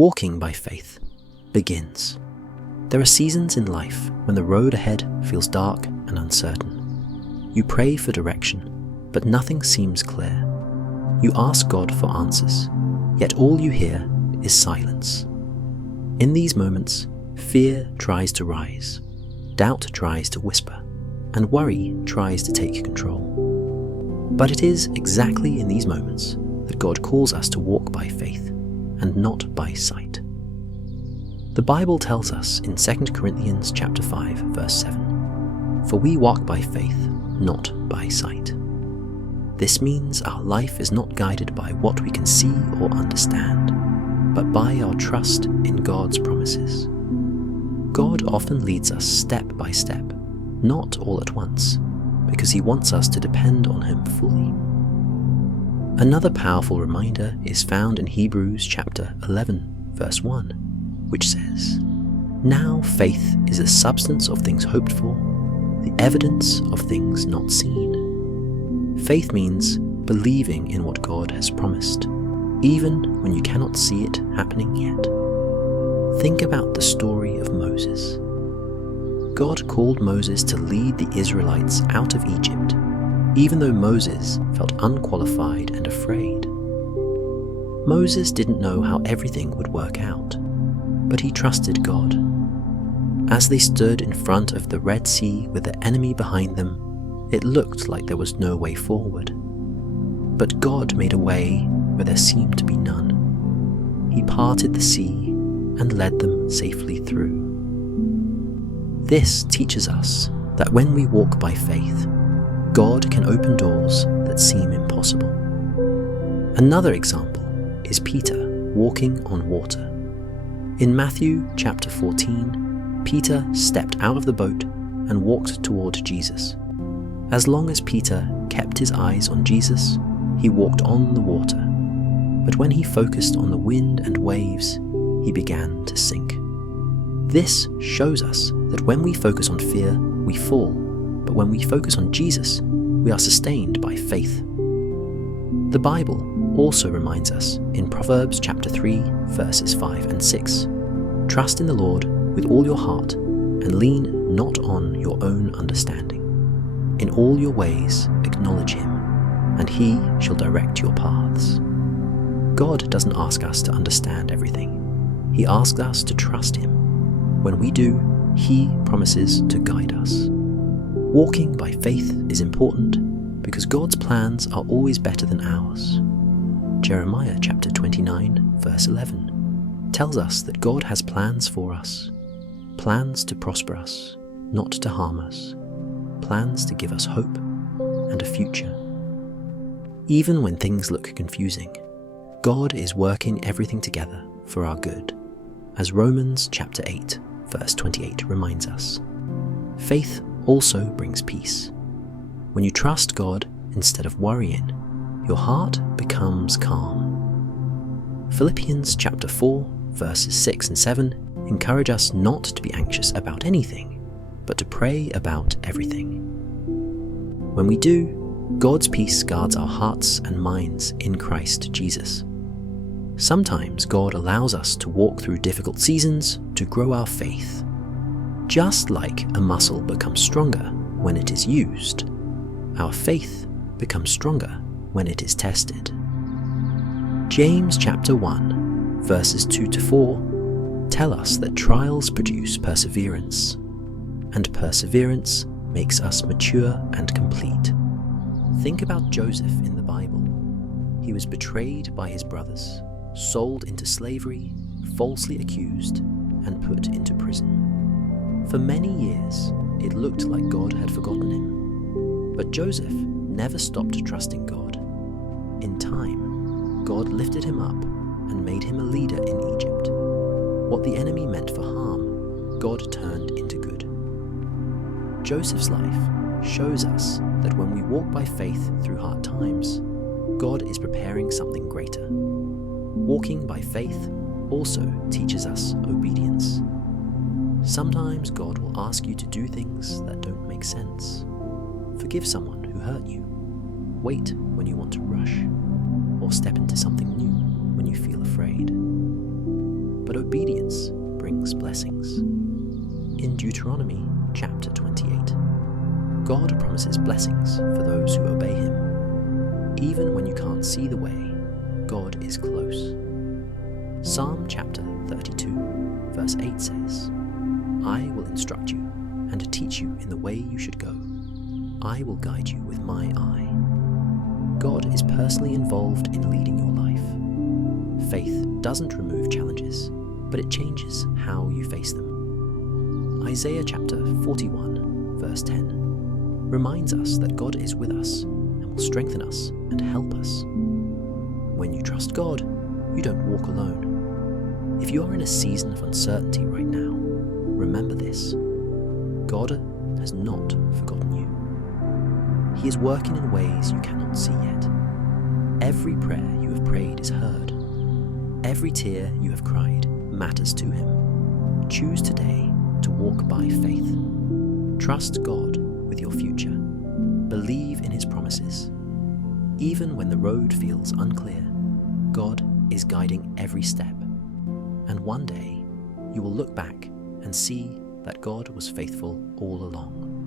Walking by faith begins. There are seasons in life when the road ahead feels dark and uncertain. You pray for direction, but nothing seems clear. You ask God for answers, yet all you hear is silence. In these moments, fear tries to rise, doubt tries to whisper, and worry tries to take control. But it is exactly in these moments that God calls us to walk by faith and not by sight. The Bible tells us in 2 Corinthians chapter 5, verse 7, "For we walk by faith, not by sight." This means our life is not guided by what we can see or understand, but by our trust in God's promises. God often leads us step by step, not all at once, because He wants us to depend on Him fully. Another powerful reminder is found in Hebrews chapter 11, verse 1, which says, "Now faith is the substance of things hoped for, the evidence of things not seen." Faith means believing in what God has promised, even when you cannot see it happening yet. Think about the story of Moses. God called Moses to lead the Israelites out of Egypt, even though Moses felt unqualified and afraid. Moses didn't know how everything would work out, but he trusted God. As they stood in front of the Red Sea with the enemy behind them, it looked like there was no way forward. But God made a way where there seemed to be none. He parted the sea and led them safely through. This teaches us that when we walk by faith, God can open doors that seem impossible. Another example is Peter walking on water. In Matthew chapter 14, Peter stepped out of the boat and walked toward Jesus. As long as Peter kept his eyes on Jesus, he walked on the water. But when he focused on the wind and waves, he began to sink. This shows us that when we focus on fear, we fall, but when we focus on Jesus, we are sustained by faith. The Bible also reminds us in Proverbs chapter 3, verses 5 and 6, "Trust in the Lord with all your heart, and lean not on your own understanding. In all your ways acknowledge Him, and He shall direct your paths." God doesn't ask us to understand everything. He asks us to trust Him. When we do, He promises to guide us. Walking by faith is important because God's plans are always better than ours. Jeremiah chapter 29, verse 11, tells us that God has plans for us, plans to prosper us, not to harm us, plans to give us hope and a future. Even when things look confusing, God is working everything together for our good, as Romans chapter 8, verse 28 reminds us. Faith also brings peace. When you trust God instead of worrying, your heart becomes calm. Philippians chapter 4, verses 6 and 7 encourage us not to be anxious about anything, but to pray about everything. When we do, God's peace guards our hearts and minds in Christ Jesus. Sometimes God allows us to walk through difficult seasons to grow our faith. Just like a muscle becomes stronger when it is used, our faith becomes stronger when it is tested. James chapter 1, verses 2 to 4 tell us that trials produce perseverance, and perseverance makes us mature and complete. Think about Joseph in the Bible. He was betrayed by his brothers, sold into slavery, falsely accused, and put into prison. For many years, it looked like God had forgotten him. But Joseph never stopped trusting God. In time, God lifted him up and made him a leader in Egypt. What the enemy meant for harm, God turned into good. Joseph's life shows us that when we walk by faith through hard times, God is preparing something greater. Walking by faith also teaches us obedience. Sometimes God will ask you to do things that don't make sense. Forgive someone who hurt you. Wait when you want to rush, or step into something new when you feel afraid. but obedience brings blessings. In Deuteronomy chapter 28, God promises blessings for those who obey Him. Even when you can't see the way, God is close. Psalm chapter 32, verse 8 says, "I will instruct you and teach you in the way you should go. I will guide you with my eye." God is personally involved in leading your life. Faith doesn't remove challenges, but it changes how you face them. Isaiah chapter 41, verse 10 reminds us that God is with us and will strengthen us and help us. When you trust God, you don't walk alone. If you are in a season of uncertainty right now, remember this: God has not forgotten you. He is working in ways you cannot see yet. Every prayer you have prayed is heard. Every tear you have cried matters to Him. Choose today to walk by faith. Trust God with your future. Believe in His promises. Even when the road feels unclear, God is guiding every step. And one day, you will look back and see that God was faithful all along.